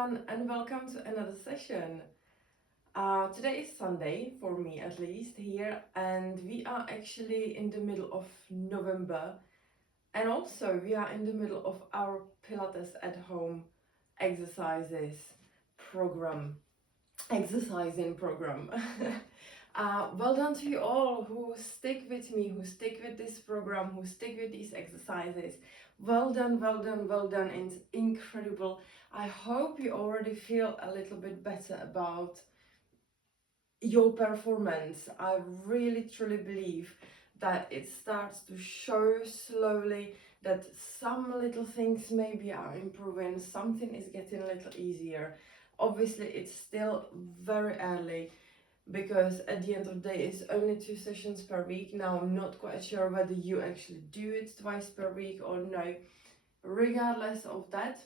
everyone, and welcome to another session. Today is Sunday, for me at least, here, and we are actually in the middle of November, and also we are in the middle of our Pilates at home exercises program, exercising program. Well done to you all who stick with me, who stick with this program, who stick with these exercises. Well done, well done, well done. It's incredible. I hope you already feel a little bit better about your performance. I really truly believe that it starts to show slowly that some little things maybe are improving, something is getting a little easier. Obviously, it's still very early because at the end of the day it's only 2 sessions per week. Now I'm not quite sure whether you actually do it twice per week or no. Regardless of that,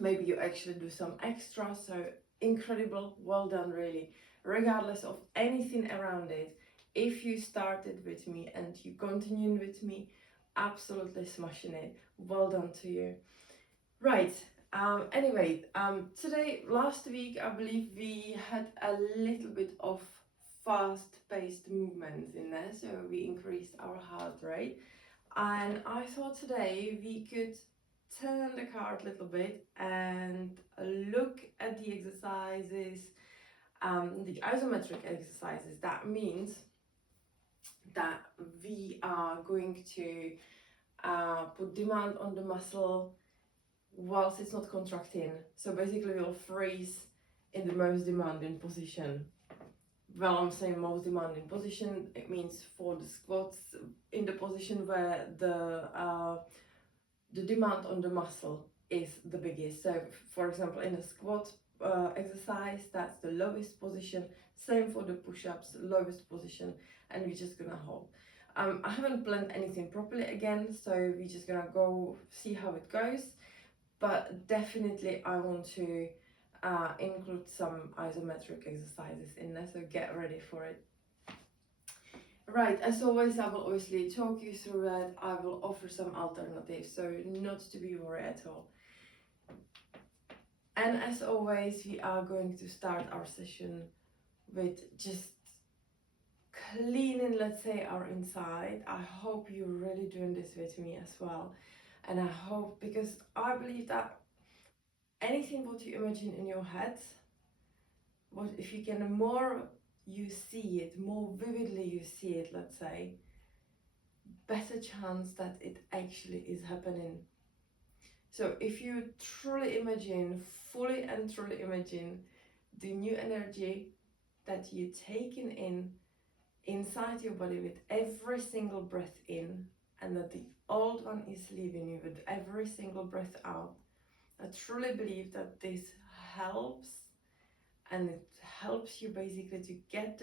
maybe you actually do some extra, so incredible, well done really. Regardless of anything around it, if you started with me and you continued with me, absolutely smashing it. Well done to you. Right. Anyway, today, last week, I believe we had a little bit of fast-paced movements in there, so we increased our heart rate. And I thought today we could turn the card a little bit and look at the exercises, the isometric exercises. That means that we are going to put demand on the muscle whilst it's not contracting. So basically we'll freeze in the most demanding position. Well, I'm saying most demanding position, it means for the squats, in the position where the demand on the muscle is the biggest. So for example, in a squat exercise, that's the lowest position. Same for the push-ups, lowest position, and we're just gonna hold. I haven't planned anything properly again, so we're just gonna go see how it goes. But definitely I want to include some isometric exercises in there, so get ready for it. Right, as always, I will obviously talk you through that. I will offer some alternatives, so not to be worried at all. And as always, we are going to start our session with just cleaning, let's say, our inside. I hope you're really doing this with me as well. And I hope, because I believe that anything what you imagine in your head, what if you can more you see it, more vividly you see it, let's say, better chance that it actually is happening. So if you truly imagine, fully and truly imagine the new energy that you're taking in inside your body with every single breath in, and that the old one is leaving you with every single breath out, I truly believe that this helps, and it helps you basically to get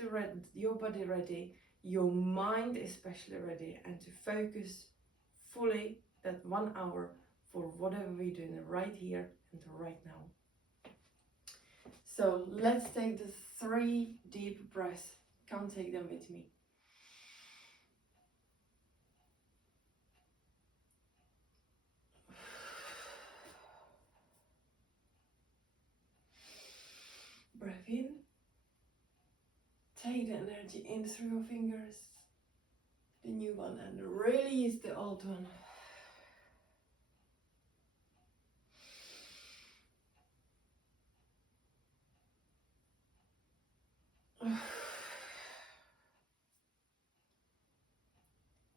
your body ready, your mind especially ready, and to focus fully that 1 hour for whatever we're doing right here and right now. So let's take the 3 deep breaths. Come take them with me. Breath in. Take the energy in through your fingers, the new one, and release the old one.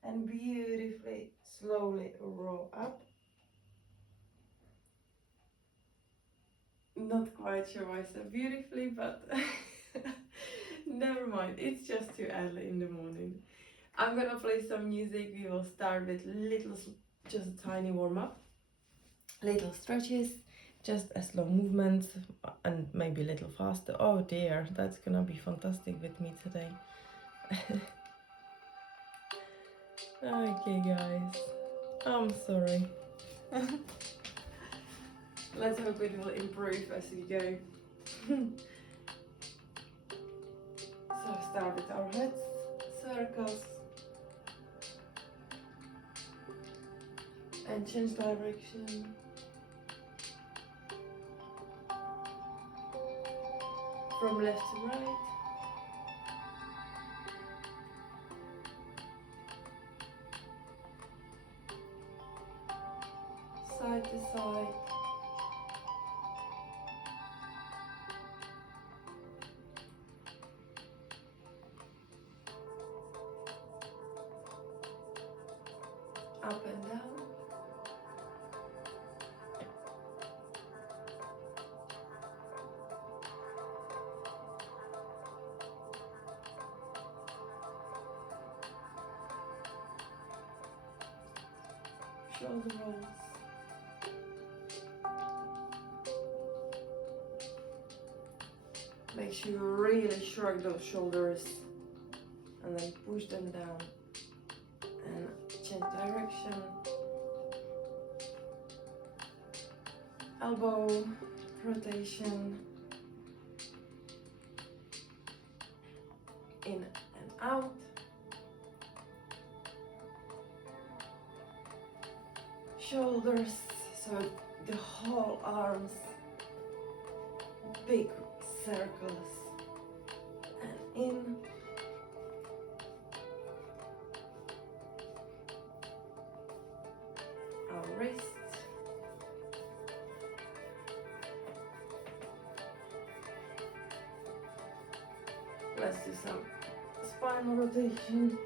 And beautifully, slowly roll up. Not quite sure why I said beautifully, but never mind, it's just too early in the morning. I'm gonna play some music. We will start with just a tiny warm-up, little stretches, just a slow movement, and maybe a little faster. Oh dear, that's gonna be fantastic with me today. Okay guys, I'm sorry. Let's hope it will improve as we go. So start with our heads, circles, and change direction. from left to right. Side to side. Up and down. Shoulder rolls. Make sure you really shrug those shoulders and then push them down and change direction. Elbow rotation in and out. Shoulders, so the whole arms, big circles, and in. Our wrists. Let's do some spinal rotation.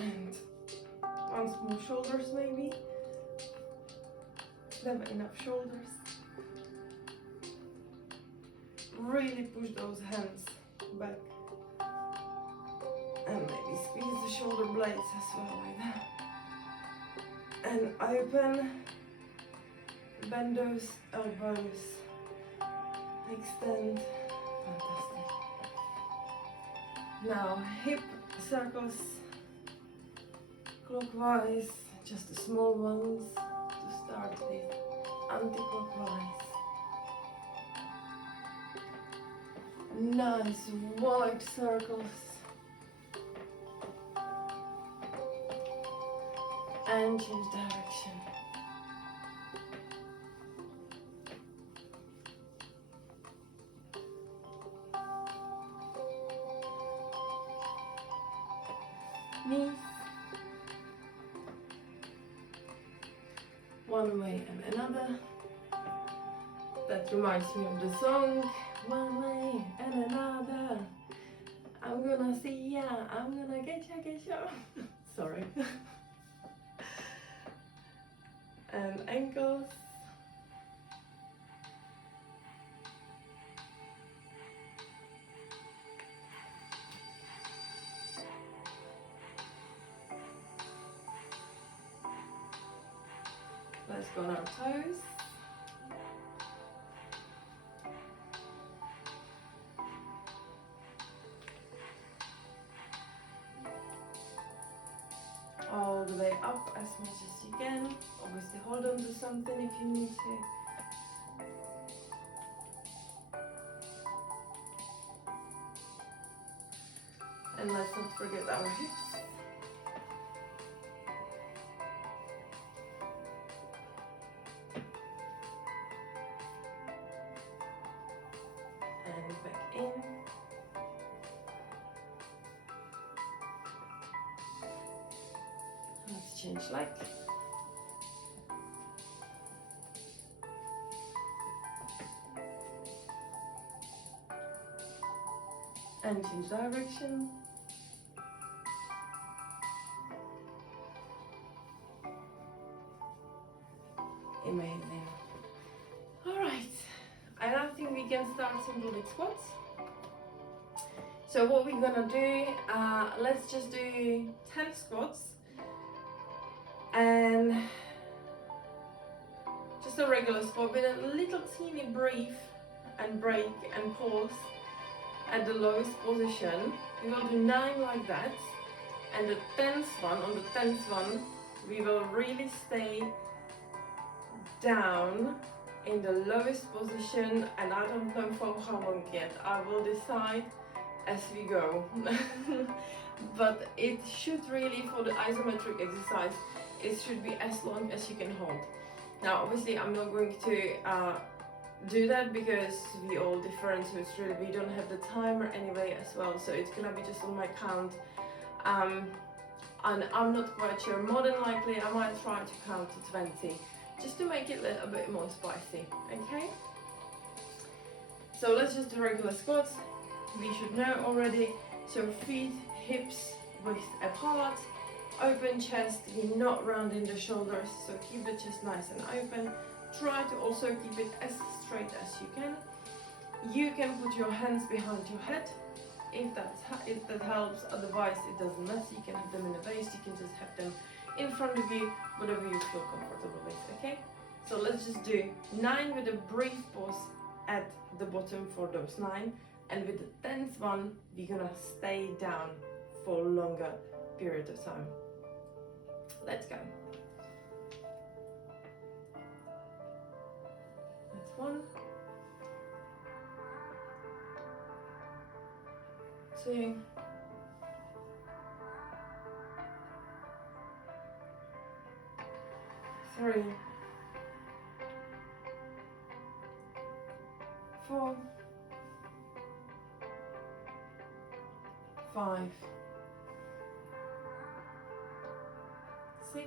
And once more shoulders maybe. Never enough shoulders. Really push those hands back. And maybe squeeze the shoulder blades as well like that. And open. Bend those elbows. Extend. Fantastic. Now hip circles. Clockwise, just the small ones to start with, anti-clockwise. Nice wide circles. And change direction. Knees. One way and another. That reminds me of the song. One way and another. I'm gonna see ya. I'm gonna get ya. Sorry. And ankles. Let's go on our toes. All the way up as much as you can. Obviously hold on to something if you need to. And let's not forget our hips. And back in. Let's change leg. And change direction. Amazing. Alright, and I think we can start simple leg squats. So what we're gonna do, let's just do 10 squats and just a regular squat with a little teeny brief and break and pause at the lowest position. We will do 9 like that, and the 10th one, on the 10th one, we will really stay down in the lowest position, and I don't know for how long yet. I will decide as we go. But it should really, for the isometric exercise, it should be as long as you can hold. Now obviously I'm not going to do that because we all different, so it's really, we don't have the timer anyway as well, so it's gonna be just on my count. And I'm not quite sure, more than likely I might try to count to 20 just to make it a little bit more spicy. Okay, so let's just do regular squats. We should know already. So feet, hips, waist apart, open chest. We're not rounding the shoulders, so keep the chest nice and open. Try to also keep it as straight as you can. You can put your hands behind your head if that helps. Otherwise it doesn't matter. You can have them in the base. You can just have them in front of you, whatever you feel comfortable with. Okay, so let's just do 9 with a brief pause at the bottom for those 9, and with the 10th one we're gonna stay down for a longer period of time. Let's go. That's 1, 2, 3, 4, 5, 6,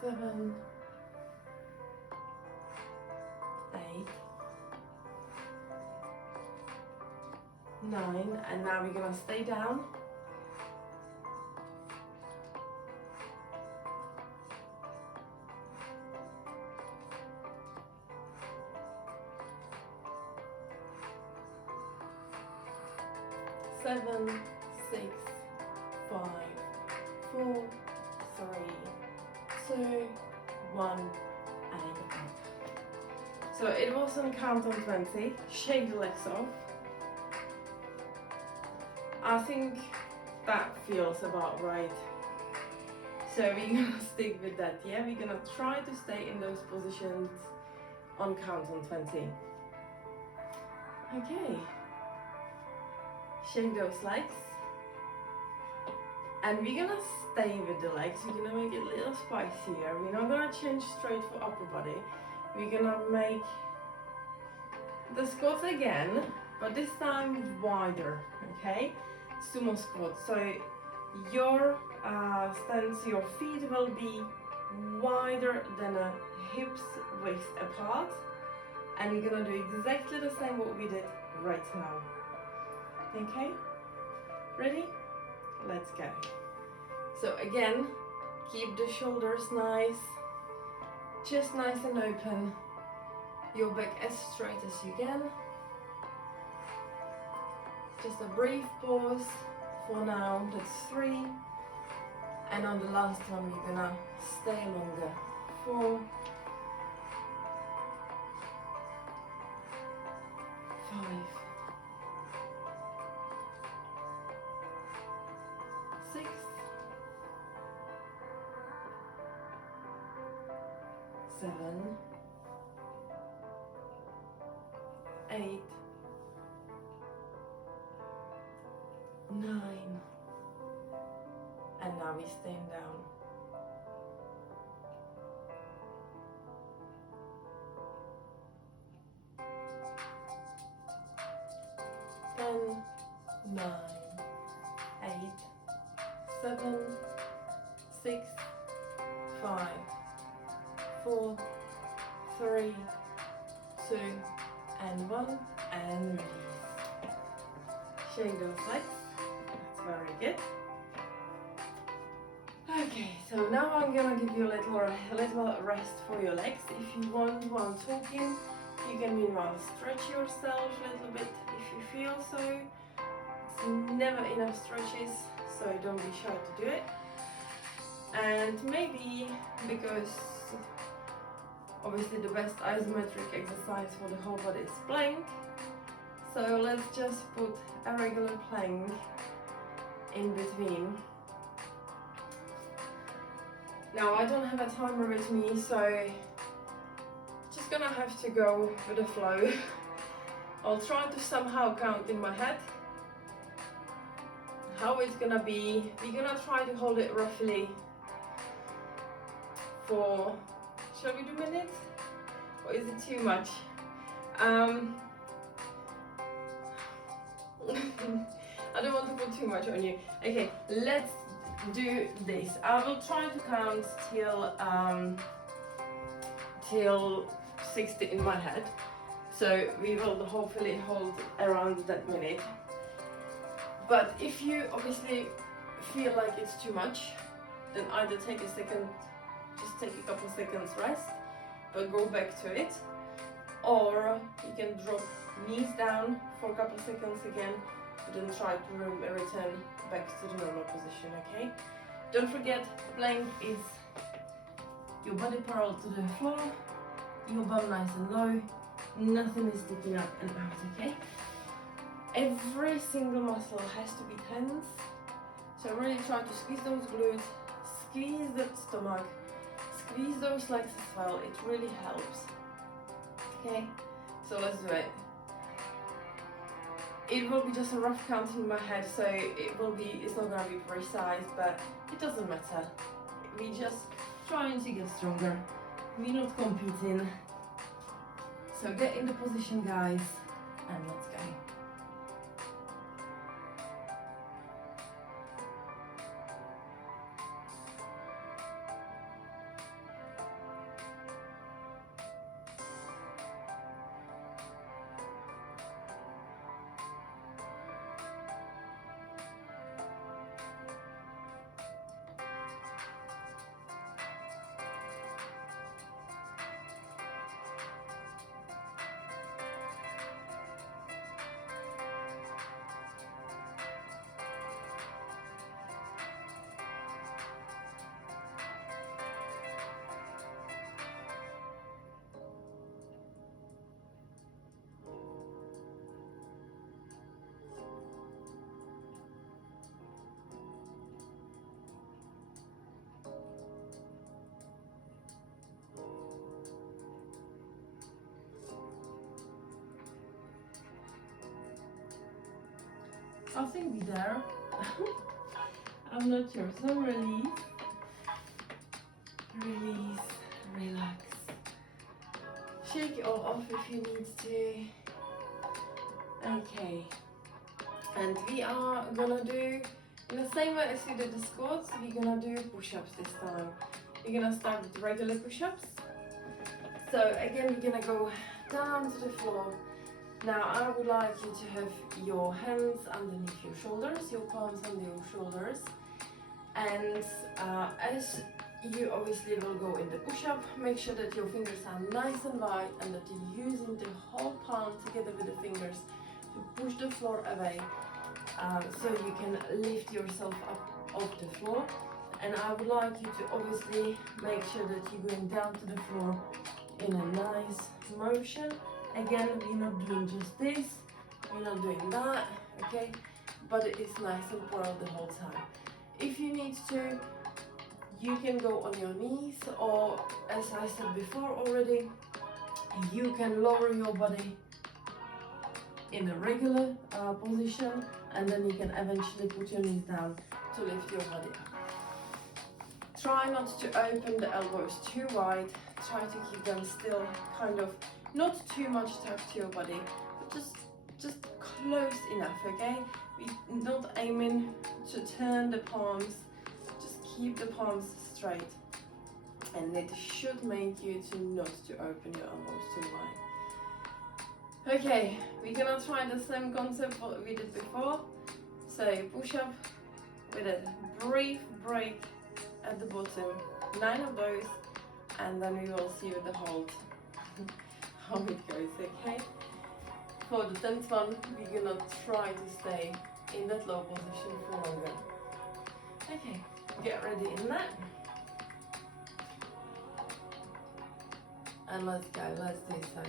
7, 8, 9, and now we're gonna stay down. 7, 6, 5, 4, 3, 2, 1, and up. So it wasn't count on 20. Shake the legs off. I think that feels about right. So we're gonna stick with that, yeah? We're gonna try to stay in those positions on count on 20. Okay. Shake those legs. And we're gonna stay with the legs. We're gonna make it a little spicier. We're not gonna change straight for upper body. We're gonna make the squats again, but this time wider, okay? Sumo squat. So your stance, your feet will be wider than a hips waist apart, and we're gonna do exactly the same what we did right now. Okay, ready? Let's go. So again, keep the shoulders nice, chest nice and open, your back as straight as you can. Just a brief pause for now. That's 3, and on the last one we're gonna stay longer. 4, 5, 6, 7, 8, 9, and now we stand down. 10, 9, 8, 7, 6, 5, 4, 3, 2, and 1, and release. Shake those legs. That's very good. Okay, so now I'm gonna give you a little rest for your legs. If you want, while talking, you can meanwhile stretch yourself a little bit if you feel so. It's never enough stretches, so don't be shy to do it. And maybe, because obviously the best isometric exercise for the whole body is plank, so let's just put a regular plank in between. Now I don't have a timer with me, so just gonna have to go with the flow. I'll try to somehow count in my head how it's gonna be. We're gonna try to hold it roughly for, shall we do minutes? Or is it too much? I don't want to put too much on you. Okay, let's do this. I will try to count till 60 in my head. So we will hopefully hold around that minute. But if you obviously feel like it's too much, then either take a second, just take a couple seconds rest, but go back to it. Or you can drop knees down for a couple seconds again, but then try to return back to the normal position, okay? Don't forget, plank is your body parallel to the floor, your bum nice and low, nothing is sticking up and out, okay? Every single muscle has to be tense, so really try to squeeze those glutes, squeeze the stomach, squeeze those legs as well, it really helps. Okay, so let's do it. It will be just a rough count in my head, so it's not gonna be precise, but it doesn't matter. We just trying to get stronger. We're not competing. So get in the position, guys, and let's go. I think we're there. I'm not sure. So release, release, relax. Shake it all off if you need to. Okay. And we are gonna do, in the same way as we did the squats, we're gonna do push-ups this time. We're gonna start with regular push-ups. So again, we're gonna go down to the floor. Now I would like you to have your hands underneath your shoulders, your palms under your shoulders. And as you obviously will go in the push-up, make sure that your fingers are nice and wide and that you're using the whole palm together with the fingers to push the floor away, so you can lift yourself up off the floor. And I would like you to obviously make sure that you're going down to the floor in a nice motion. Again, we're not doing just this, we're not doing that, okay? But it is nice and parallel the whole time. If you need to, you can go on your knees, or as I said before already, you can lower your body in a regular position, and then you can eventually put your knees down to lift your body up. Try not to open the elbows too wide, try to keep them still kind of not too much tucked to your body, but just close enough, okay? We're not aiming to turn the palms, just keep the palms straight. And it should make you to not to open your elbows too wide. Okay, we're gonna try the same concept what we did before. So push up with a brief break at the bottom, 9 of those, and then we will see with the hold how it goes, okay? For the 10th one, we're gonna try to stay in that low position for longer. Okay, get ready in that. And let's go, let's do so.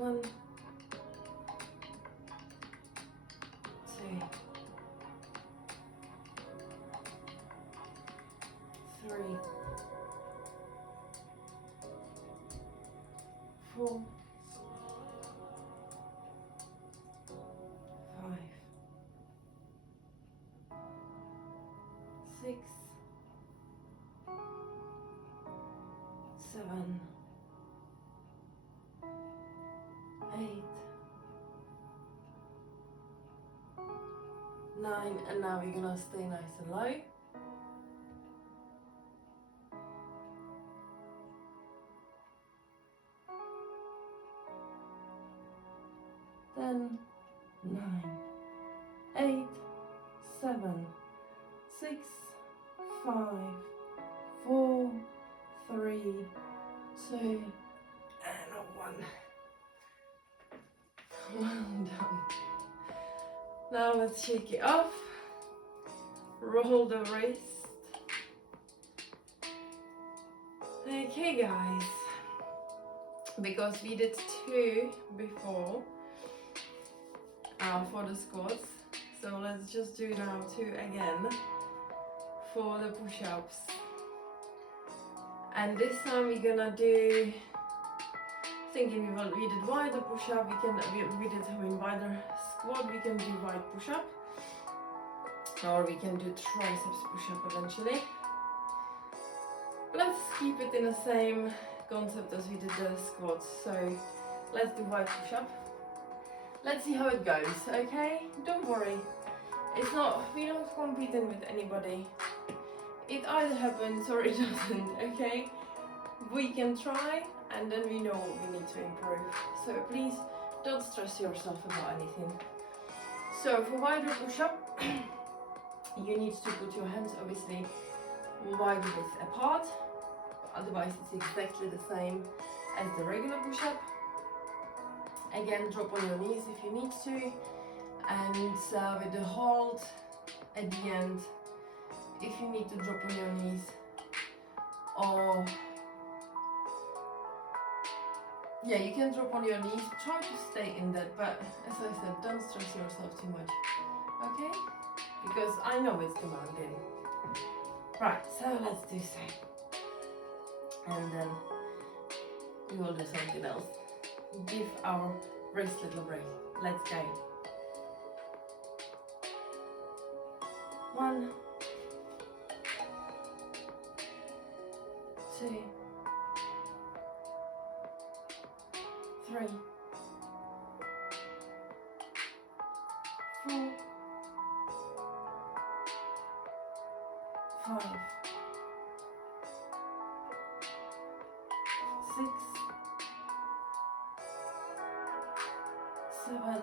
1, 2, 3, 3, 4, 5, 6, 7, 8, 9, and now we're gonna stay nice and low. 10, 9, 8, 7, 6, 5, 4, 3, 2, and 1. Well done. Now let's shake it off. Roll the wrist. Okay guys, because we did 2 before for the squats, so let's just do now 2 again for the push-ups. And this time we're gonna do, thinking we did wider push-up, we did wider squat, we can do wide push-up, or we can do triceps push-up eventually. Let's keep it in the same concept as we did the squats, so let's do wide push-up. Let's see how it goes, okay? Don't worry, it's not, we're not competing with anybody. It either happens or it doesn't, okay? We can try and then we know what we need to improve. So please don't stress yourself about anything. So for wider push-up, you need to put your hands obviously wide width apart, otherwise it's exactly the same as the regular push-up. Again, drop on your knees if you need to, and with the hold at the end, if you need to drop on your knees, or yeah, you can drop on your knees, try to stay in that, but as I said, don't stress yourself too much, okay? Because I know it's demanding. Right, so let's do so. And then we will do something else. Give our wrist a little break. Let's go. 1, 2, 3, 4, 5, 6, 7,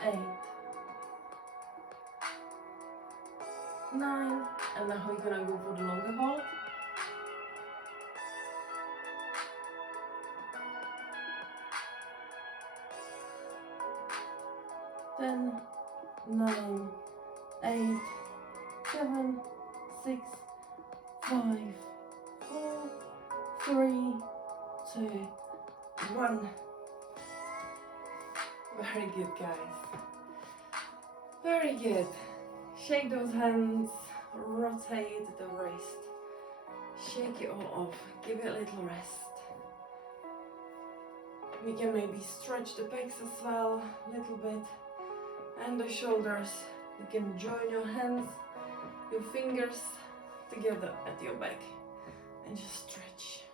8, 9, and now we're gonna go for the longer hold. 10, 9, 8, 7, 6, 5, 4, 3, 2, 1. Very good, guys. Very good. Shake those hands, rotate the wrist, shake it all off, give it a little rest. We can maybe stretch the pecs as well, a little bit, and the shoulders. You can join your hands, your fingers together at your back and just stretch.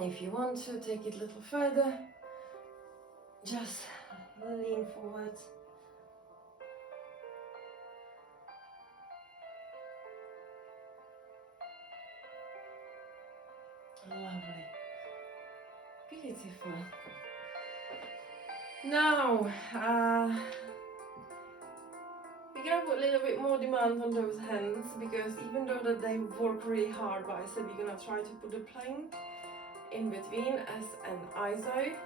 If you want to take it a little further, just lean forward. Lovely. Beautiful. Now, we're gonna put a little bit more demand on those hands, because even though that they work really hard, but I said we're gonna try to put a plank in between as an ISO.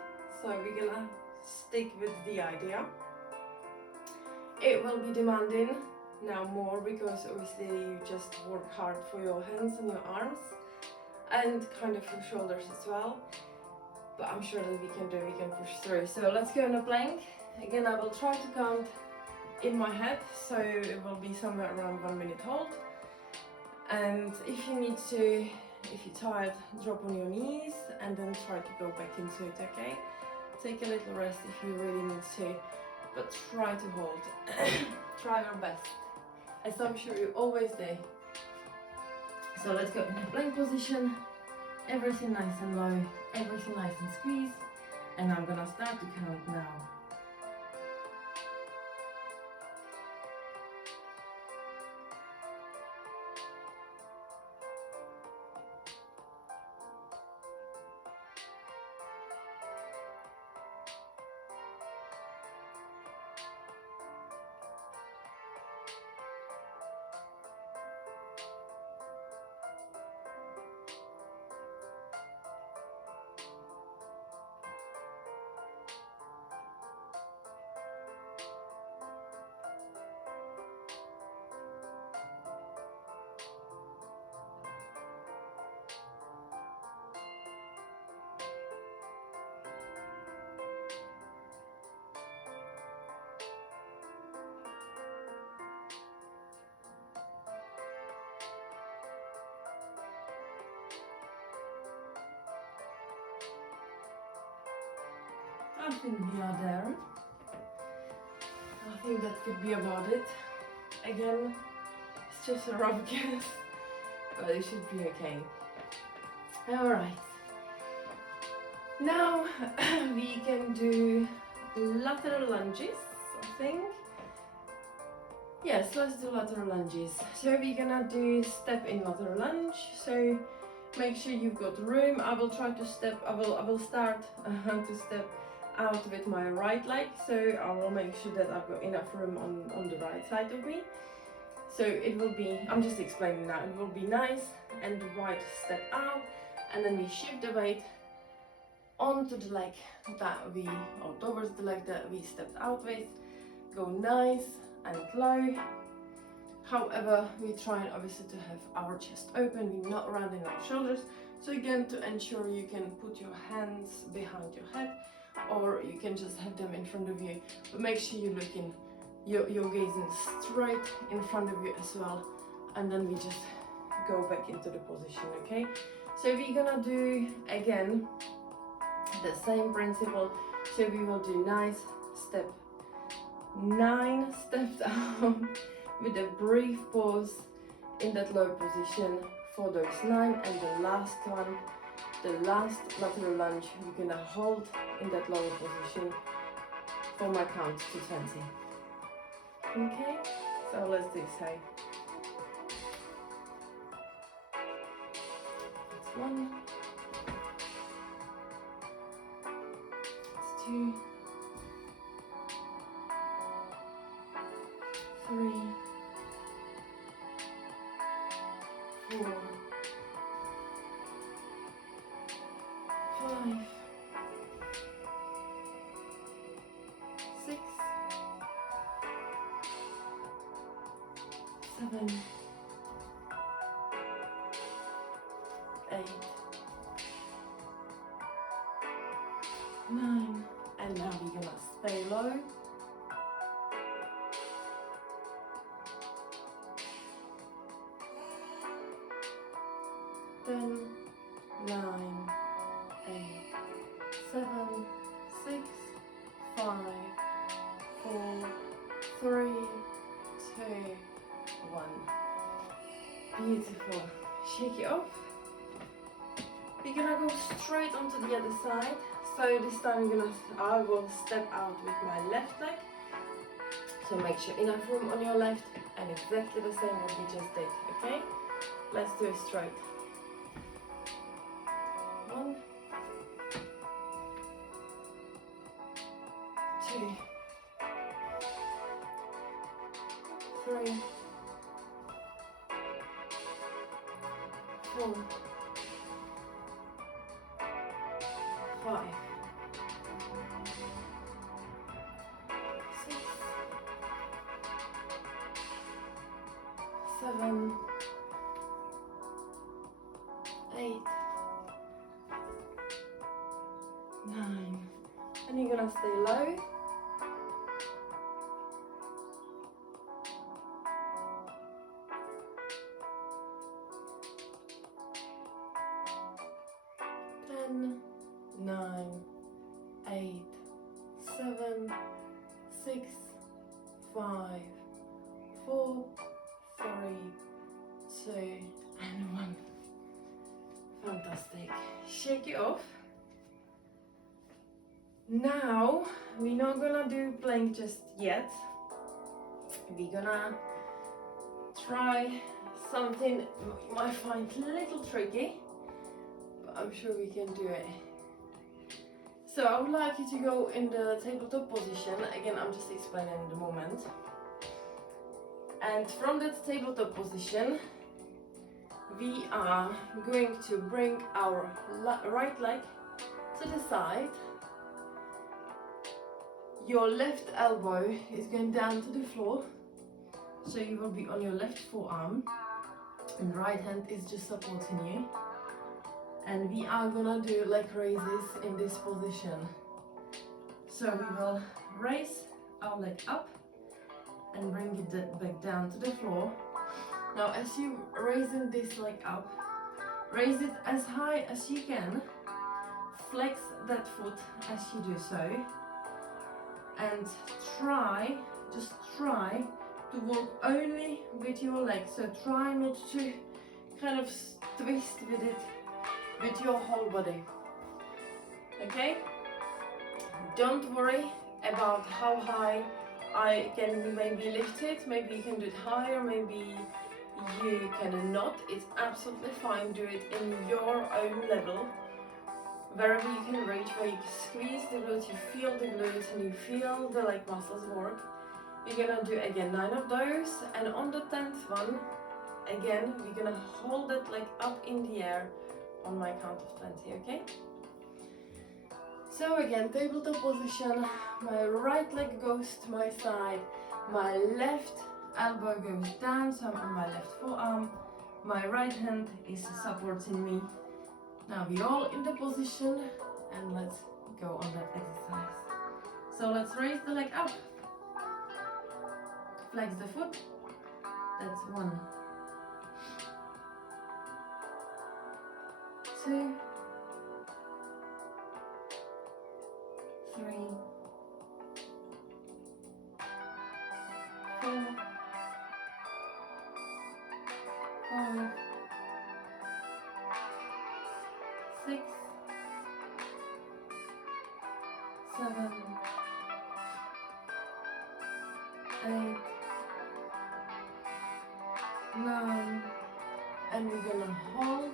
So we're gonna stick with the idea. It will be demanding now more, because obviously you just work hard for your hands and your arms and kind of your shoulders as well. But I'm sure that we can push through. So let's go in a plank. Again, I will try to count in my head, so it will be somewhere around 1 minute hold. And if you need to, if you're tired, drop on your knees and then try to go back into it, okay? Take a little rest if you really need to, but try to hold. Try your best, as I'm sure you always do. So let's go in a plank position, everything nice and low, everything nice and squeezed, and I'm gonna start to count now. I think we are there. I think that could be about it. Again, it's just a rough guess, but it should be okay. Alright. Now we can do lateral lunges, I think. Yes, let's do lateral lunges. So we're gonna do step in lateral lunge. So make sure you've got room. I will try to step, I will start to step out with my right leg, so I will make sure that I've got enough room on the right side of me. So it will be, I'm just explaining now, it will be nice and wide step out, and then we shift the weight onto the leg that we, or towards the leg that we stepped out with. Go nice and low. However, we try obviously to have our chest open, we're not rounding our shoulders. So again, to ensure you can put your hands behind your head, or you can just have them in front of you, but make sure you're looking, you're gazing straight in front of you as well, and then we just go back into the position, okay? So we're gonna do again the same principle. So we will do nice step, 9 steps out with a brief pause in that low position for those 9, and the last one, the last lateral lunge, we're gonna hold in that lower position for my count to 20. Okay, so let's do so. That's 1, that's 2, 3, 4, 5, 6, 7, 8, 9, and now we're gonna stay low. 10, 9, 8, 7, 6, 5, 4, 3, 2, 1. Beautiful. Shake it off. We're gonna go straight onto the other side. So this time I will step out with my left leg. So make sure enough room on your left, and exactly the same what we just did, okay? Let's do it straight. 1, 2, 3, 4, 5, 6, 7, 8, 9, and you're gonna stay low. 6, 5, 4, 3, 2, and 1. Fantastic. Shake it off. Now we're not gonna do plank just yet. We're gonna try something you might find a little tricky, but I'm sure we can do it. So I would like you to go in the tabletop position. Again, I'm just explaining in the moment. And from that tabletop position, we are going to bring our right leg to the side. Your left elbow is going down to the floor, so you will be on your left forearm, and right hand is just supporting you. And we are gonna do leg raises in this position. So we will raise our leg up and bring it back down to the floor. Now as you raising this leg up, raise it as high as you can, flex that foot as you do so, and just try to walk only with your legs. So try not to kind of twist with it with your whole body. Okay? Don't worry about how high I can maybe lift it. Maybe you can do it higher, maybe you cannot. It's absolutely fine. Do it in your own level. Wherever you can reach, where you squeeze the glutes, you feel the glutes and you feel the leg muscles work. We're gonna do again 9 of those, and on the 10th one, again, we're gonna hold that leg up in the air on my count of 20, okay? So again, tabletop position, my right leg goes to my side, my left elbow goes down, so I'm on my left forearm, my right hand is supporting me. Now we're all in the position, and let's go on that exercise. So let's raise the leg up, flex the foot, that's 1, 2, 3, 4, 5, 6, 7, 8, 9, and we're gonna hold.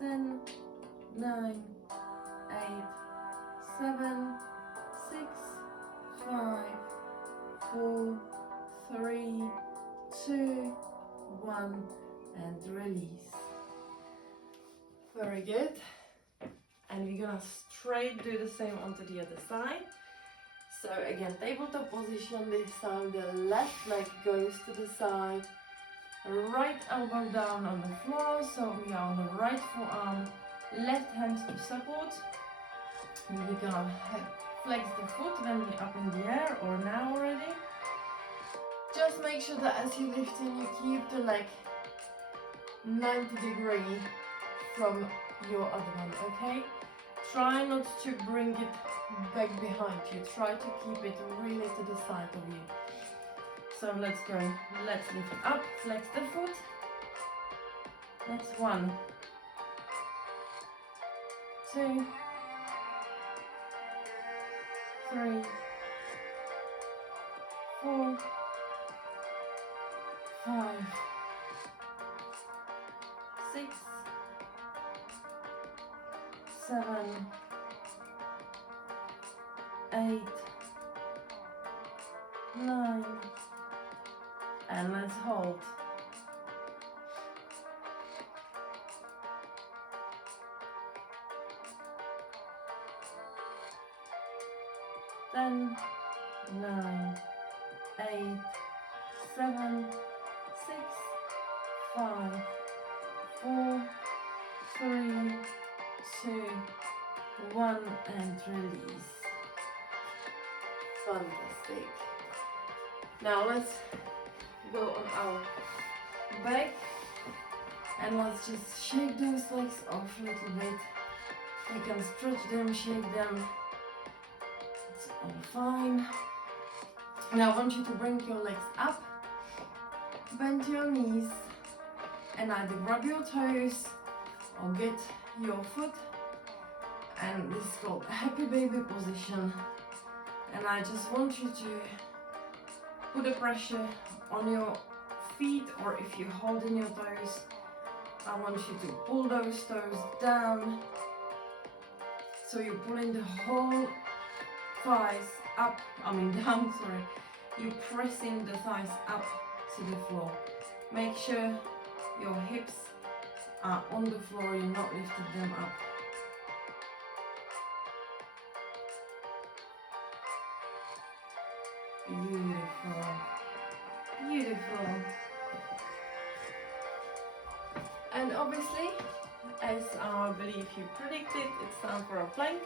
Then 9, 8, 7, 6, 5, 4, 3, 2, 1, and release. Very good. And we're gonna straight do the same onto the other side. So again, tabletop position. This time the left leg goes to the side, right elbow down on the floor, so we are on the right forearm, left hand to support. And we're gonna flex the foot when we're up in the air, or now already. Just make sure that as you lift in, you keep the leg 90 degrees from your other one, okay? Try not to bring it back behind you. Try to keep it really to the side of you. So let's go. Let's lift it up, flex the foot. That's 1, 2, 3, 4, 5, 6, 7, 8, 9, and let's hold. Then 9, 8, 7, 6, 5, 4, 3, 2, 1, and release. Fantastic. Now let's go on our back. And let's just shake those legs off a little bit. You can stretch them, shake them. It's all fine. Now I want you to bring your legs up, bend your knees, and either grab your toes or get your foot. And this is called happy baby position. And I just want you to put the pressure on your feet, or if you're holding your toes, I want you to pull those toes down. So you're pulling the whole thighs up, down, sorry. You're pressing the thighs up to the floor. Make sure your hips are on the floor, you're not lifting them up. Beautiful, beautiful. And obviously, as I believe you predicted, it's time for a plank.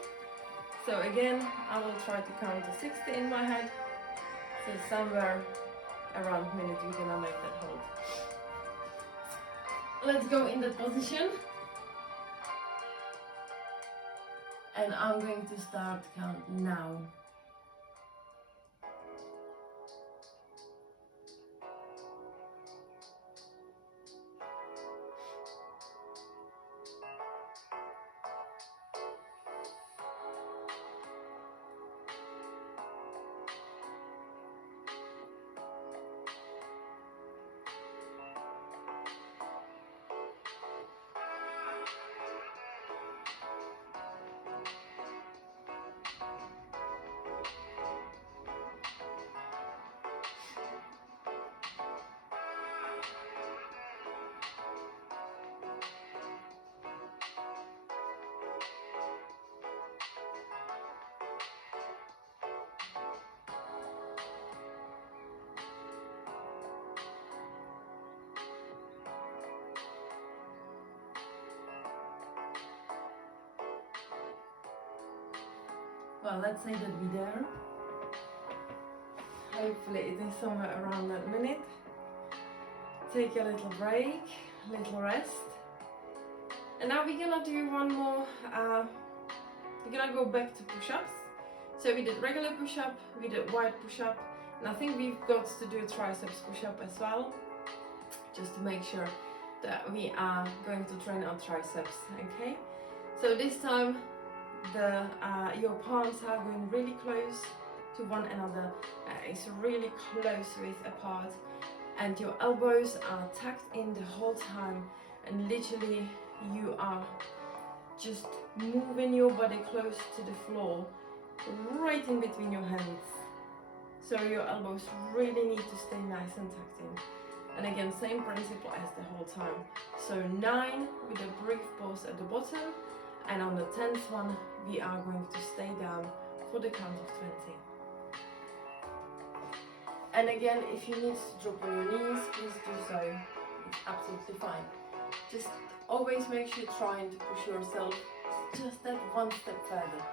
So again, I will try to count to 60 in my head. So somewhere around a minute we're gonna make that hold. Let's go in that position. And I'm going to start count now. Well, let's say that we're there. Hopefully it is somewhere around that minute. Take a little break, little rest. And now we're gonna do one more, we're gonna go back to push-ups. So we did regular push-up, we did wide push-up, and I think we've got to do a triceps push-up as well, just to make sure that we are going to train our triceps, okay? So this time, your palms are going really close to one another. It's really close width apart, and your elbows are tucked in the whole time, and literally you are just moving your body close to the floor, right in between your hands. So your elbows really need to stay nice and tucked in. And again, same principle as the whole time. So 9 with a brief pause at the bottom, and on the 10th one we are going to stay down for the count of 20. And again, if you need to drop on your knees, please do so. It's absolutely fine. Just always make sure you're trying to push yourself just that one step further.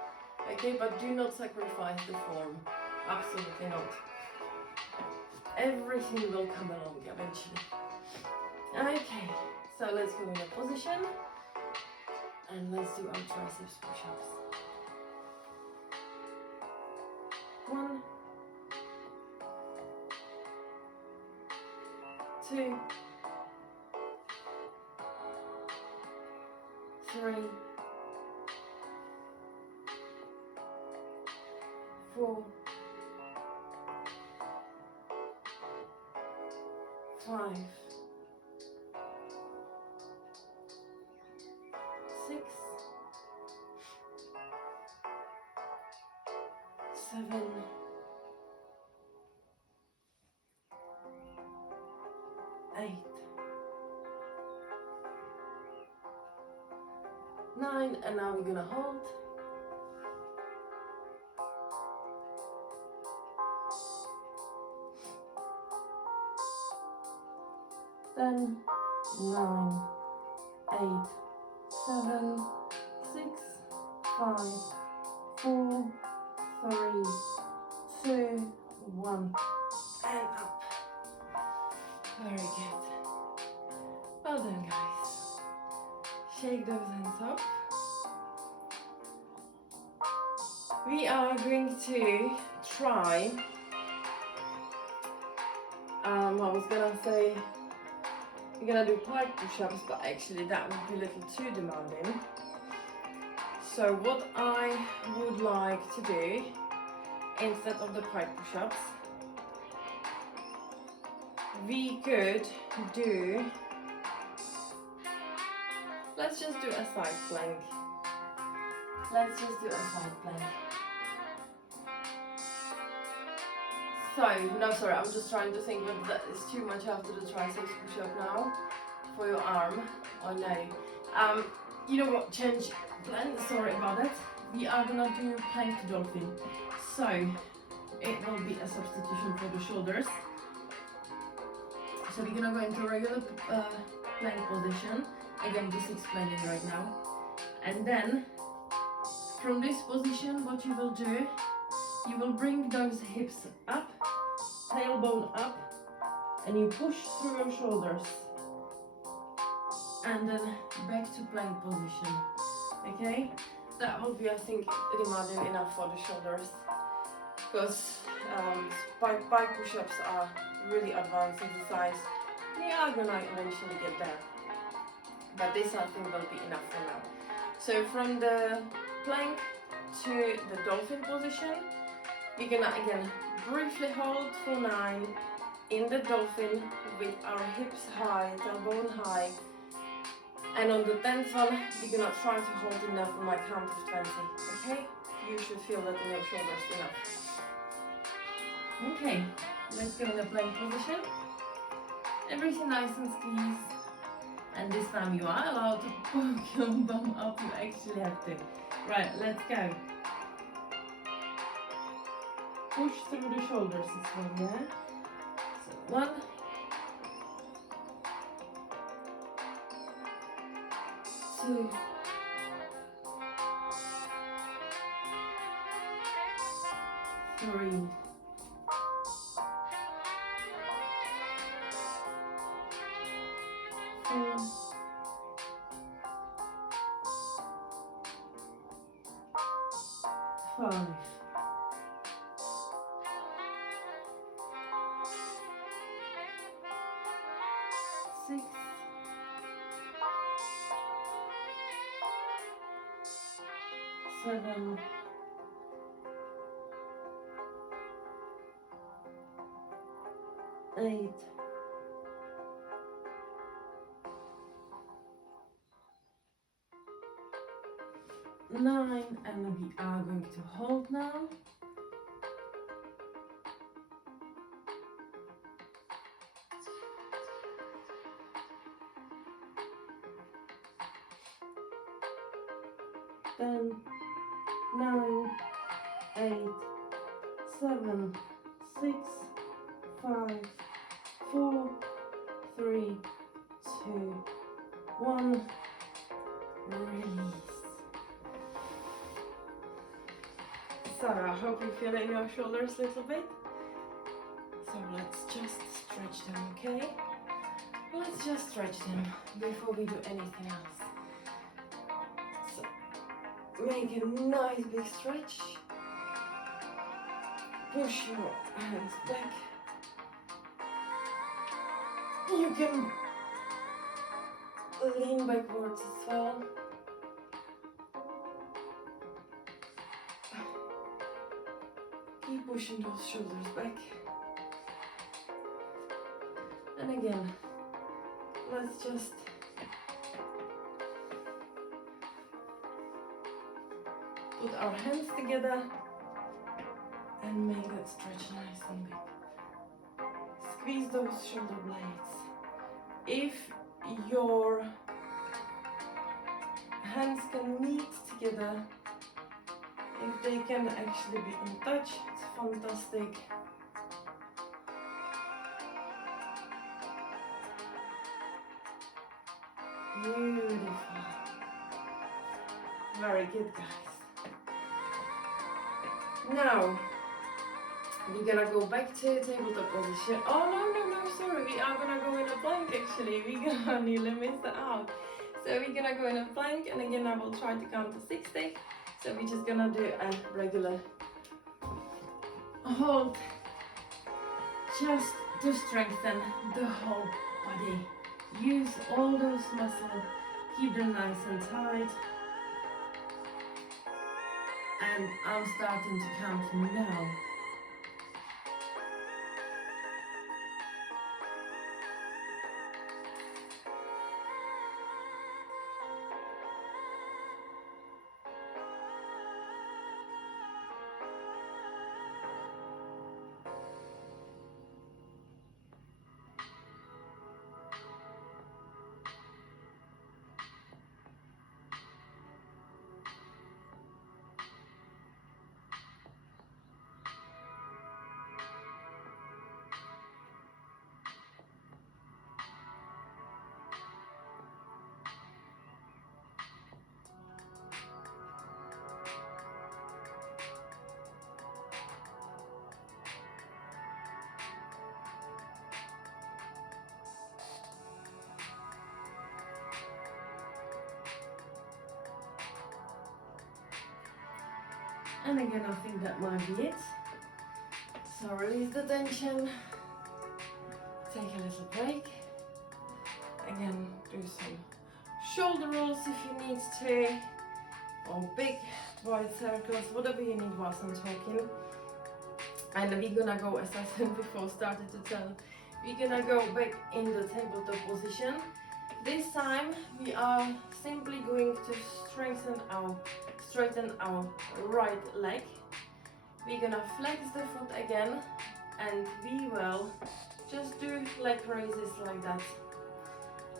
Okay, but do not sacrifice the form. Absolutely not. Everything will come along eventually. Okay, so let's go in a position and let's do our triceps push-ups. 1, 2, 3, 4, 5, 6, 7, 8, 9, and now we're gonna hold. 10, 9, 8, 7, 6, 5, 4, 3, 2, 1, and up. Very good. Well done, guys. take those hands off. We are going to try, I was gonna say we're gonna do pike push-ups, but actually that would be a little too demanding. So what I would like to do, instead of the pike push-ups, we could do, let's just do a side plank. Let's just do a side plank. So, no, sorry, I'm just trying to think whether that is too much after the triceps push-up now for your arm. Oh no. You know what? Change plan. Sorry about that. We are gonna do plank dolphin. So it will be a substitution for the shoulders. So we're gonna go into a regular plank position. Again, just explaining right now. And then from this position, what you will do, you will bring those hips up, tailbone up, and you push through your shoulders. And then back to plank position. Okay? That will be, I think, demanding enough for the shoulders. Because pike push-ups are really advanced exercise. We are gonna eventually get there. But this, I think, will be enough for now. So from the plank to the dolphin position, we're gonna again briefly hold for 9 in the dolphin with our hips high, tailbone high, and on the 10th one we're gonna try to hold in there for my count of 20. Okay? You should feel that in your shoulders enough. Okay, let's go in the plank position. Everything nice and squeeze. And this time you are allowed to poke your bum up, you actually have to. Right, let's go. Push through the shoulders as well, yeah? So 1, 2, 3, 4, 5, 6, 7, 8, 9, and we are going to hold now. Then 9, 8, 7, 6, 5, 4, 3, 2, 1. Release. So I hope you feel it in your shoulders a little bit. So let's just stretch them, okay? Let's just stretch them before we do anything else. So make a nice big stretch. Push your hands back. You can lean backwards as well. Keep pushing those shoulders back. And again, let's just put our hands together and make that stretch nice and big. Squeeze those shoulder blades. If your hands can meet together, if they can actually be in touch, it's fantastic. Beautiful. Very good, guys. Now, we're gonna go back to tabletop position. Oh, no, sorry. We are gonna go in a plank, actually. We're gonna nearly miss that out. So we're gonna go in a plank, and again I will try to count to 60. So we're just gonna do a regular hold, just to strengthen the whole body. Use all those muscles, keep them nice and tight. And I'm starting to count now. And again, I think that might be it. So release the tension, take a little break. Again, do some shoulder rolls if you need to, or big wide circles, whatever you need whilst I'm talking. And we're gonna go, as I said before, started to tell, we're gonna go back in the tabletop position. This time we are simply going to straighten our right leg. We're gonna flex the foot again, and we will just do leg raises like that.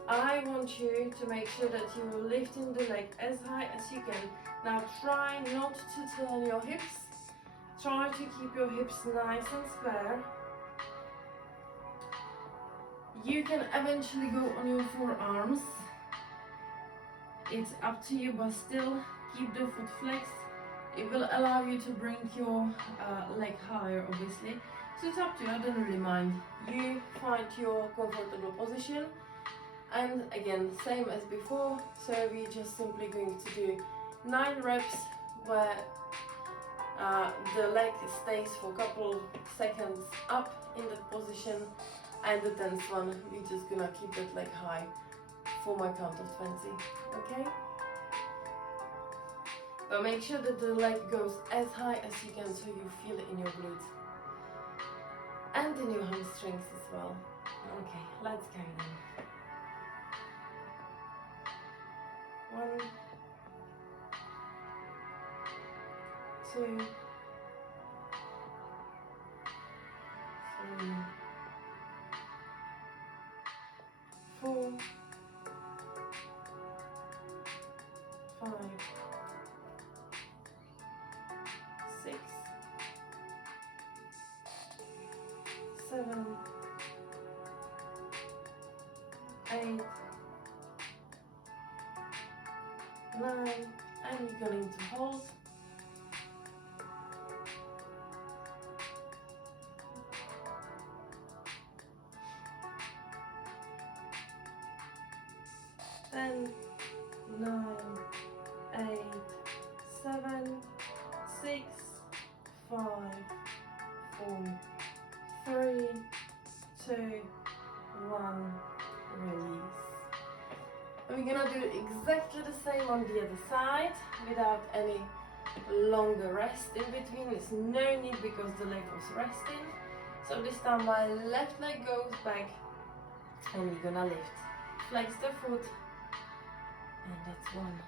I want you to make sure that you're lifting the leg as high as you can. Now try not to turn your hips. Try to keep your hips nice and square. You can eventually go on your forearms. It's up to you, but still keep the foot flexed. It will allow you to bring your leg higher, obviously. So it's up to you, I don't really mind. You find your comfortable position. And again, same as before. So we're just simply going to do 9 reps where the leg stays for a couple seconds up in that position. And the 10th one, we're just gonna keep that leg high for my count of 20, okay? But make sure that the leg goes as high as you can so you feel it in your glutes. And in your hamstrings as well. Okay, let's carry on. 1, 2, 3, 4, 5, 6, 7, 8, 9, and you're going to hold. 10, 9, 8, 7, 6, 5, 4, 3, 2, 1, release. And we're gonna do exactly the same on the other side without any longer rest in between. There's no need because the leg was resting. So this time my left leg goes back and we're gonna lift. Flex the foot, and that's 1,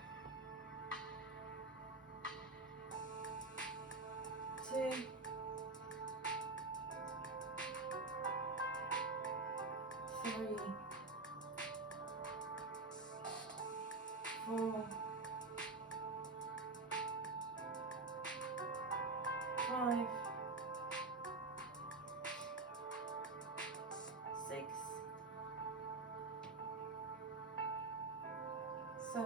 2, 3, 4, 5, 6, 7,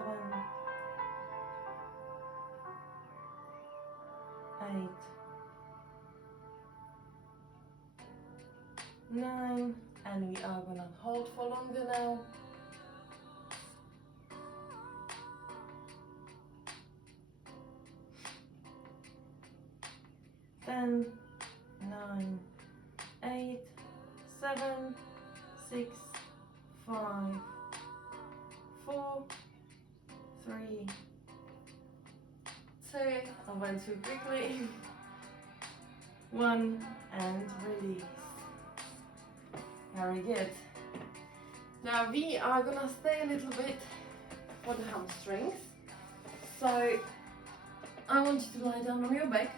8, 9, and we are gonna hold for longer now. 10, 9, 8, 7, 6, 5, 4, 3, 2, I went too quickly, 1, and release. Very good. Now we are gonna stay a little bit for the hamstrings. So I want you to lie down on your back.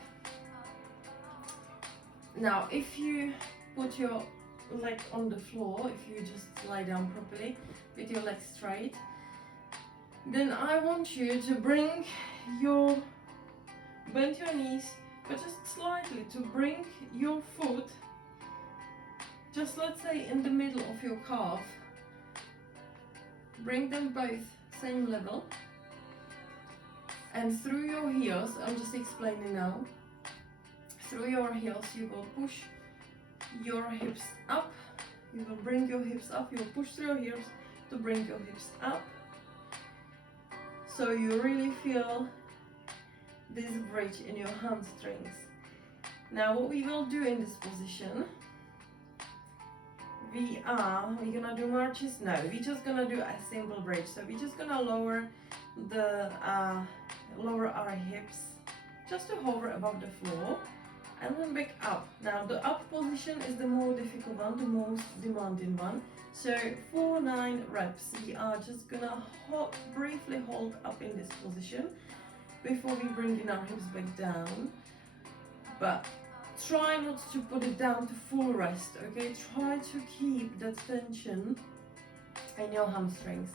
Now if you put your leg on the floor, if you just lie down properly with your legs straight, then I want you to bend your knees, but just slightly, to bring your foot just, let's say, in the middle of your calf. Bring them both same level, and through your heels, I'm just explaining now, through your heels you will push your hips up, you will bring your hips up, you will push through your heels to bring your hips up, so you really feel this bridge in your hamstrings. Now what we will do in this position, we're gonna do marches? No, we're just gonna do a simple bridge. So we're just gonna lower our hips just to hover above the floor, and then back up. Now the up position is the more difficult one, the most demanding one. So for 9 reps, we are just gonna briefly hold up in this position before we bring in our hips back down. But try not to put it down to full rest, okay? Try to keep that tension in your hamstrings.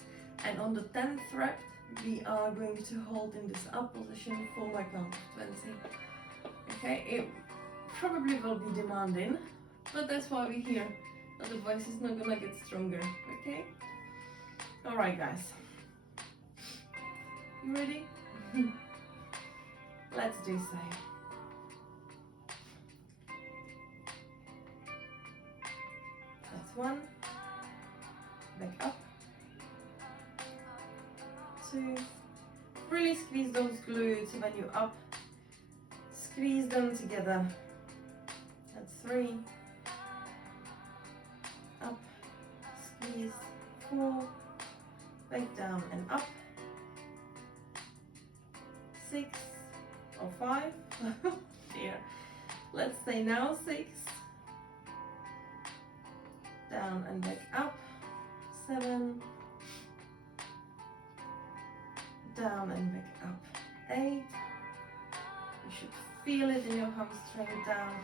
And on the 10th rep, we are going to hold in this up position for my count of 20. Okay, it probably will be demanding, but that's why we're here. Otherwise it's not gonna get stronger, okay? Alright guys, you ready? Let's do so. That's 1, back up, 2, really squeeze those glutes when you're up, squeeze them together, that's 3, up, squeeze, 4, back down and up, 6 or 5, dear, let's say now 6, down and back up, 7, down and back up, 8, you should feel it in your hamstring, down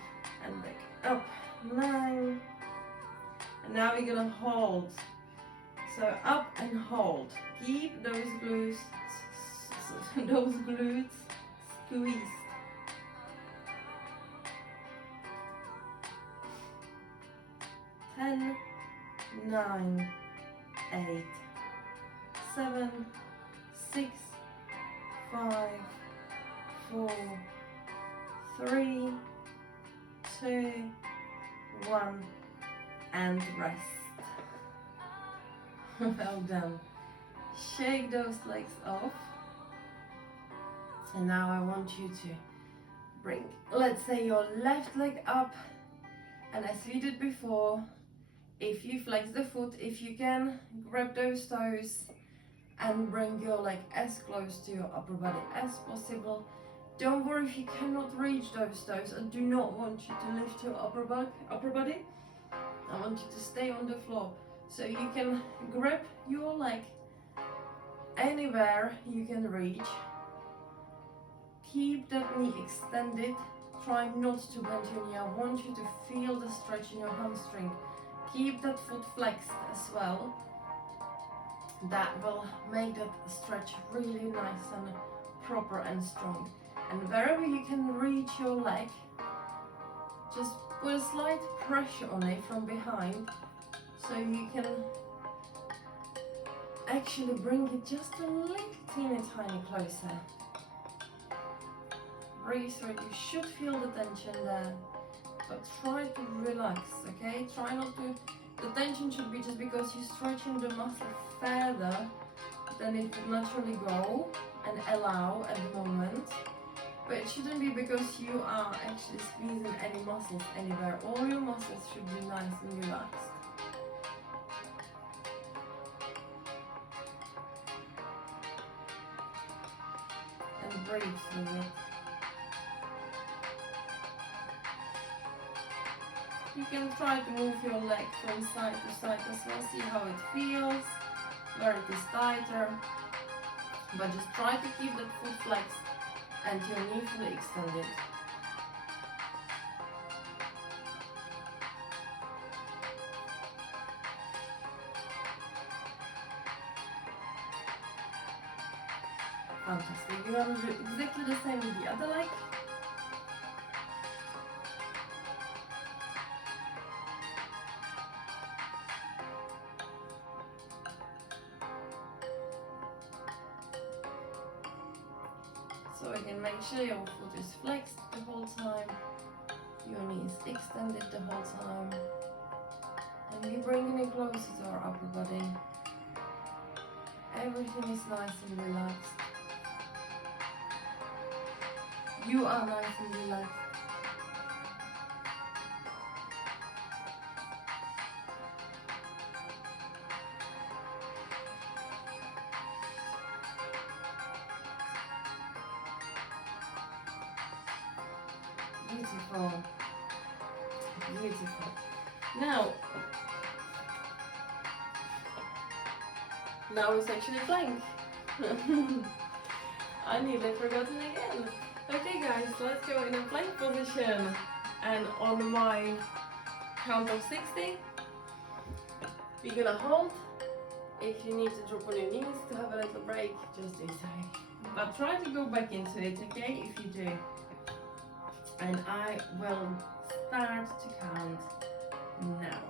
and back up, 9, and now we're gonna hold, so up and hold, keep those glutes squeezed. 10, 9, 8, 7, 6, 5, 4, 3, 2, 1, and rest. Well done. Shake those legs off. And now I want you to bring, let's say, your left leg up, and as we did before, if you flex the foot, if you can, grab those toes and bring your leg as close to your upper body as possible. Don't worry if you cannot reach those toes. I do not want you to lift your upper body. I want you to stay on the floor. So you can grab your leg anywhere you can reach. Keep that knee extended. Try not to bend your knee. I want you to feel the stretch in your hamstring. Keep that foot flexed as well. That will make that stretch really nice and proper and strong. And wherever you can reach your leg, just put a slight pressure on it from behind, so you can actually bring it just a little teeny tiny closer. Breathe through it. You should feel the tension there, but try to relax, okay? Try not to, the tension should be just because you're stretching the muscle further than it would naturally go and allow at the moment. But it shouldn't be because you are actually squeezing any muscles anywhere. All your muscles should be nice and relaxed. And breathe through it. You can try to move your leg from side to side as well, see how it feels, where it is tighter. But just try to keep that foot flexed and your knee fully extended. Fantastic. You're going to do exactly the same with the other leg. So again, make sure your foot is flexed the whole time, your knee is extended the whole time, and we're bringing it closer to our upper body. Everything is nice and relaxed. You are nice and relaxed. Beautiful. Beautiful. Now it's actually plank. I nearly forgotten again. Okay guys, let's go in a plank position. And on my count of 60, we're gonna hold. If you need to drop on your knees to have a little break, just do so. But try to go back into it, okay, if you do. And I will start to count now.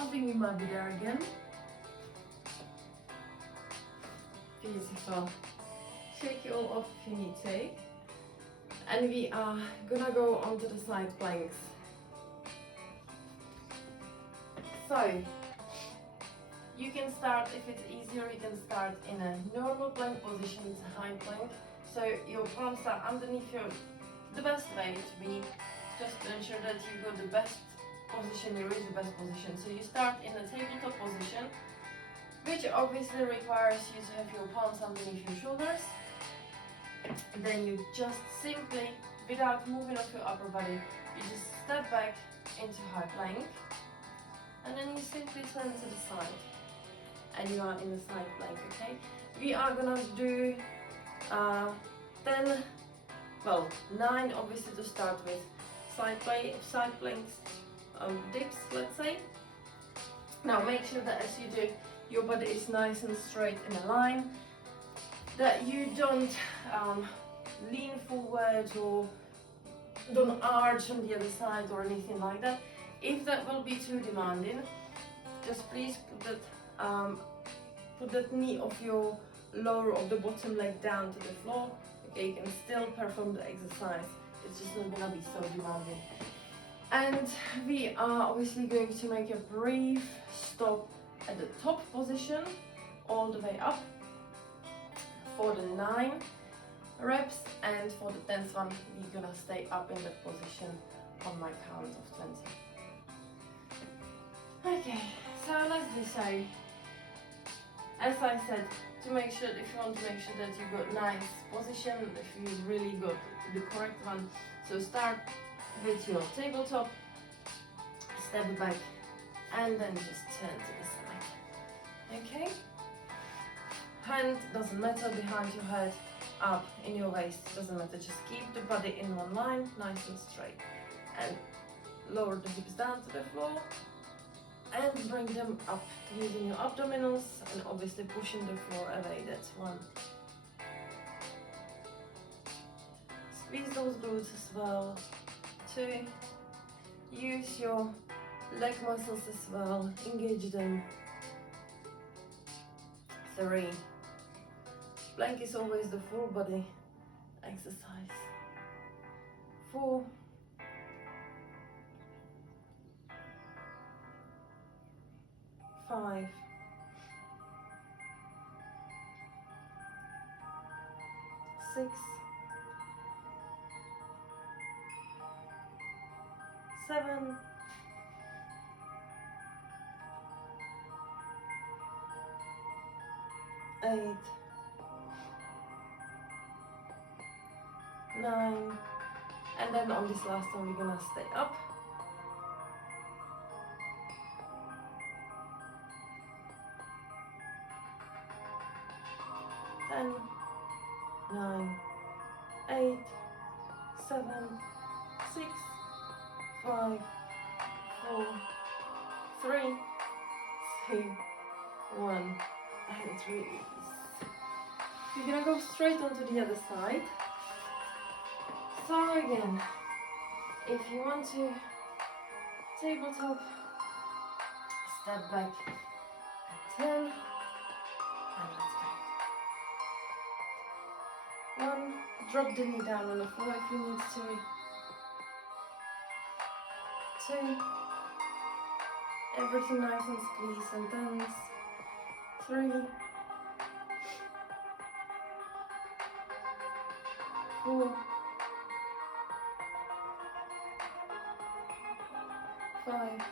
I think we might be there again. Beautiful. Shake it all off if you need to. And we are gonna go onto the side planks. So, you can start, if it's easier, you can start in a normal plank position, it's a high plank. So your palms are underneath you. The best way to be, just to ensure that you got the best position, you reach the best position. So you start in a tabletop position, which obviously requires you to have your palms underneath your shoulders. Then you just simply, without moving off your upper body, you just step back into high plank, and then you simply turn to the side, and you are in the side plank, okay? We are gonna do 9 obviously to start with, side planks, dips, let's say. Now make sure that as you do, your body is nice and straight in a line, that you don't lean forward or don't arch on the other side or anything like that. If that will be too demanding, just please put that knee of your lower of the bottom leg down to the floor. Okay, you can still perform the exercise, it's just not gonna be so demanding. And we are obviously going to make a brief stop at the top position all the way up for the 9 reps, and for the 10th one we're gonna stay up in that position on my count of 20. Okay, so let's do so. As I said, to make sure, if you want to make sure that you got nice position, if you really got the correct one, so start with your tabletop, step back, and then just turn to the side. Okay? Hand doesn't matter, behind your head, up in your waist, doesn't matter. Just keep the body in one line, nice and straight, and lower the hips down to the floor, and bring them up using your abdominals, and obviously pushing the floor away. That's one. Squeeze those glutes as well. 2. Use your leg muscles as well, engage them. 3. Plank is always the full body exercise. 4. 5. 6. 7. 8. 9. And then on this last one we're gonna stay up. 10, 9, 8, 7, 6, 5, 4, 3, 2, 1, and release. You're gonna go straight onto the other side. So again, if you want to tabletop, step back and 10, and let's go. 1, drop the knee down on the floor if you need to. 2, everything nice and squeeze and tense. 3, 4, 5,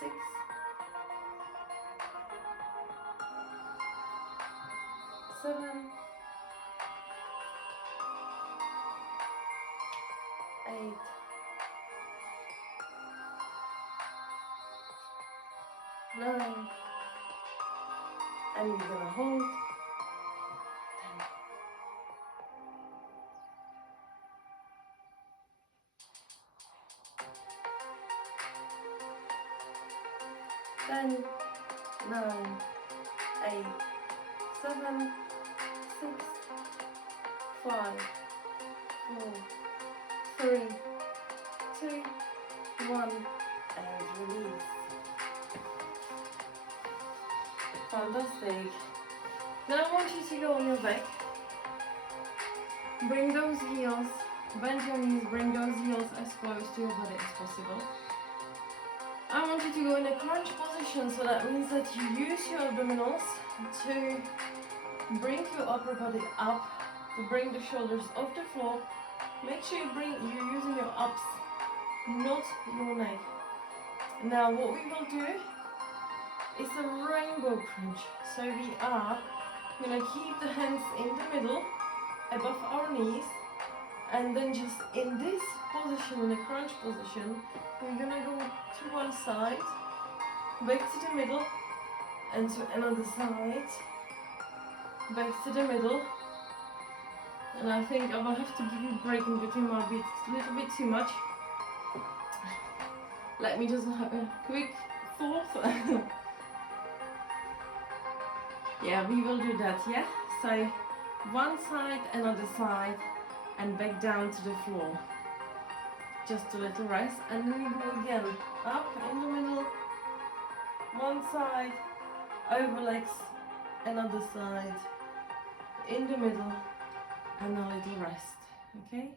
6, 7, 8, 9, and you're gonna hold 10, 10, 9, 8, 7, 6, 5, 4, 3, 2, 1, and release. Fantastic. Now I want you to go on your back. Bring those heels, bend your knees, bring those heels as close to your body as possible. I want you to go in a crunch position, so that means that you use your abdominals to bring your upper body up, to bring the shoulders off the floor. Make sure you're using your abs, not your neck. Now what we will do is a rainbow crunch. So we are gonna keep the hands in the middle, above our knees, and then just in this position, in the crunch position, we're gonna go to one side, back to the middle, and to another side, back to the middle. And I think I will have to give you a break in between my beats. It's a little bit too much. Let me just have a quick thought. Yeah, we will do that, yeah? So, one side, another side, and back down to the floor. Just a little rest, and then we go again. Up in the middle, one side, over legs, another side, in the middle, and a little rest, okay?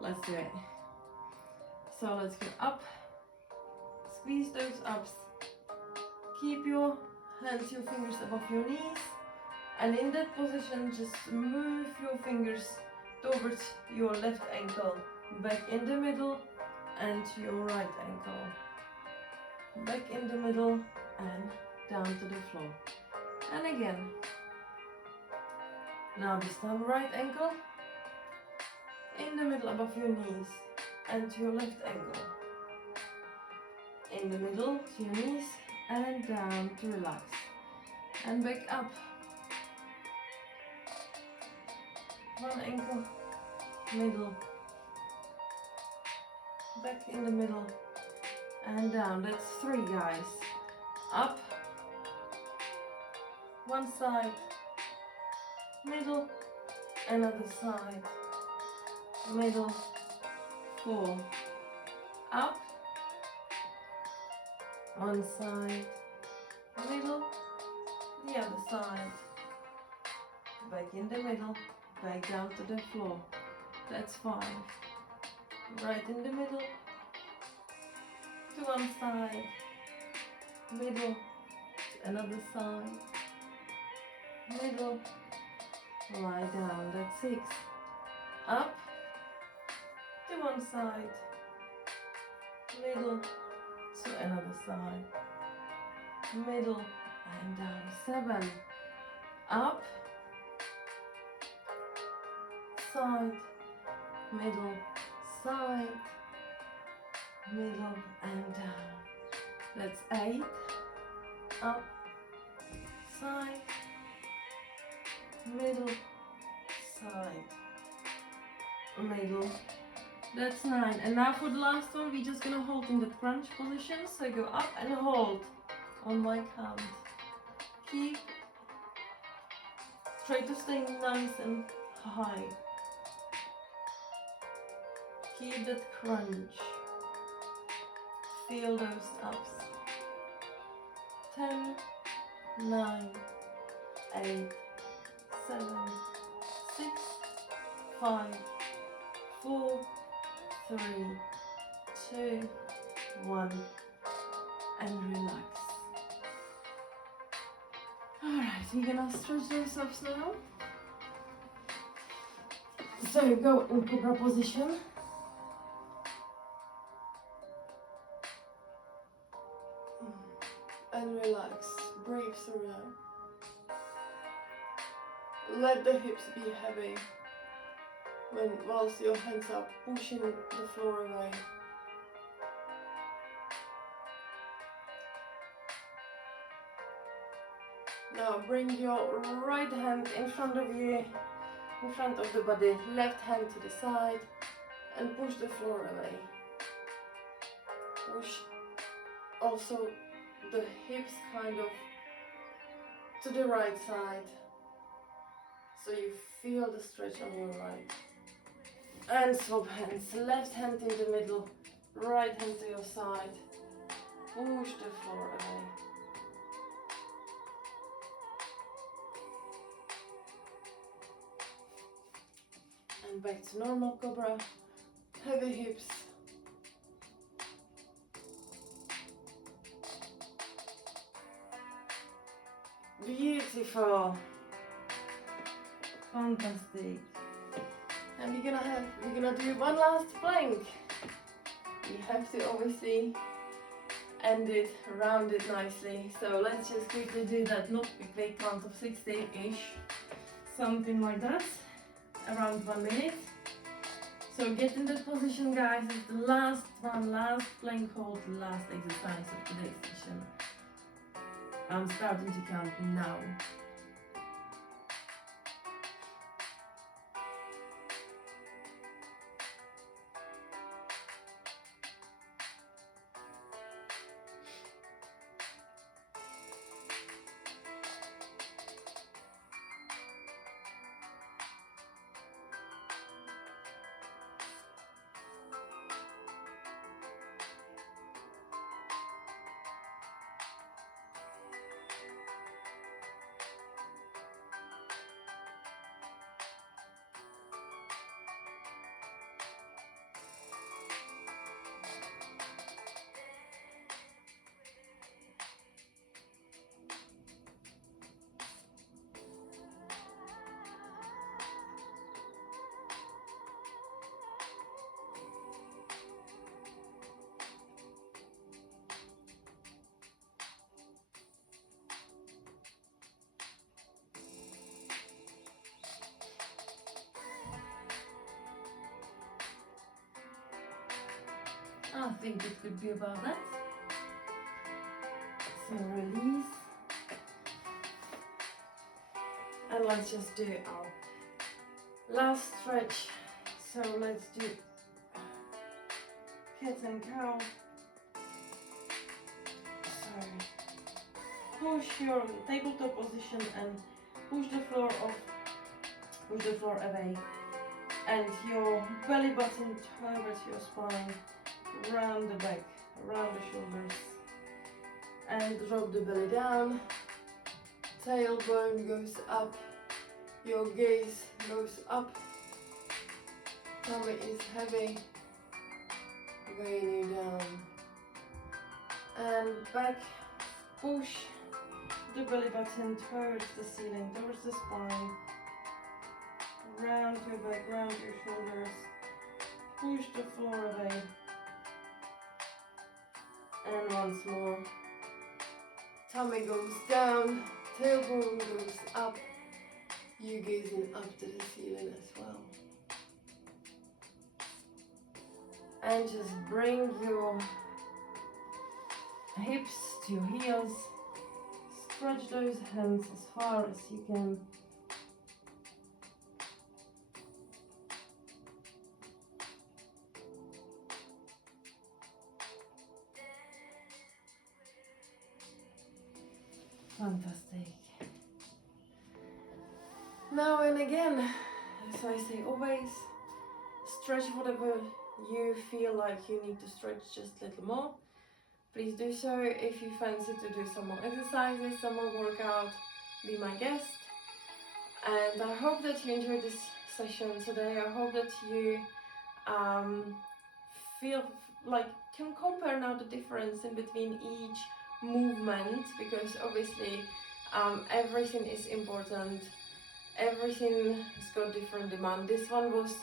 Let's do it. So let's go up, squeeze those abs, keep your hands, your fingers above your knees, and in that position just move your fingers towards your left ankle, back in the middle, and to your right ankle. back in the middle and down to the floor. And again. Now this time right ankle in the middle above your knees and to your left ankle. In the middle to your knees and down to relax. And back up. One ankle, middle, back in the middle and down. That's 3 guys. Up, one side, middle, another side, middle, 4. Up, one side, middle, the other side, back in the middle, back down to the floor. That's 5. Right in the middle, to one side, middle, to another side, middle, lie down. That's 6. Up, to one side, middle, to another side, middle, and down. 7. Up, side, middle, side, middle, and down. That's 8. Up, side, middle, side, middle. That's 9. And now for the last one, we're just gonna hold in the crunch position. So go up and hold on my count. Keep, try to stay nice and high. Keep that crunch. Feel those ups. 10, 9, 8, 7, 6, 5, 4, 3, 2, 1, and relax. Alright, we're gonna stretch those ups now. So go in cobra position. And relax, breathe through that. Let the hips be heavy whilst your hands are pushing the floor away. Now bring your right hand in front of you, in front of the body, left hand to the side and push the floor away. Push also the hips kind of to the right side, so you feel the stretch on your right. And swap hands, left hand in the middle, right hand to your side, push the floor away. And back to normal cobra, heavy hips. Beautiful. Fantastic. And we're gonna do one last plank. You have to obviously end it, round it nicely. So let's just quickly do that, not a quick count of 60-ish. Something like that. Around 1 minute. So get in that position, guys. It's the last one, last plank hold, last exercise of today's session. I'm starting to count now. I think it could be about that. So release. And let's just do our last stretch. So let's do cat and cow. So push your tabletop position and push the floor off, push the floor away. And your belly button towards your spine, round the back, around the shoulders. And drop the belly down. Tailbone goes up. Your gaze goes up. Tummy is heavy, weighing you down. And back, push the belly button towards the ceiling, towards the spine. Round your back, round your shoulders. Push the floor away. And once more. Tummy goes down, tailbone goes up. You gazing up to the ceiling as well. And just bring your hips to your heels. Stretch those hands as far as you can. Fantastic. Now and again, as I say always, stretch whatever you feel like you need to stretch just a little more. Please do so. If you fancy to do some more exercises, some more workout, be my guest. And I hope that you enjoyed this session today. I hope that you feel like can compare now the difference in between each movement, because obviously everything is important. Everything has got different demand. This one was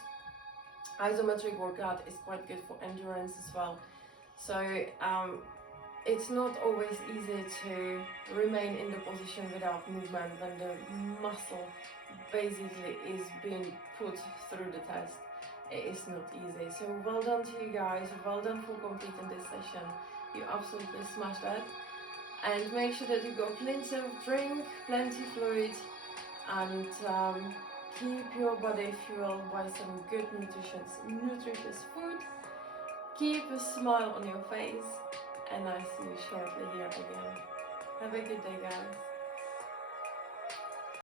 isometric workout, is quite good for endurance as well. So it's not always easy to remain in the position without movement when the muscle basically is being put through the test. It is not easy. So well done to you guys, well done for completing this session. You absolutely smashed that. And make sure that you got plenty of drink, plenty fluid, and keep your body fueled by some good nutritious food. Keep a smile on your face, and I see you shortly here again. Have a good day, guys.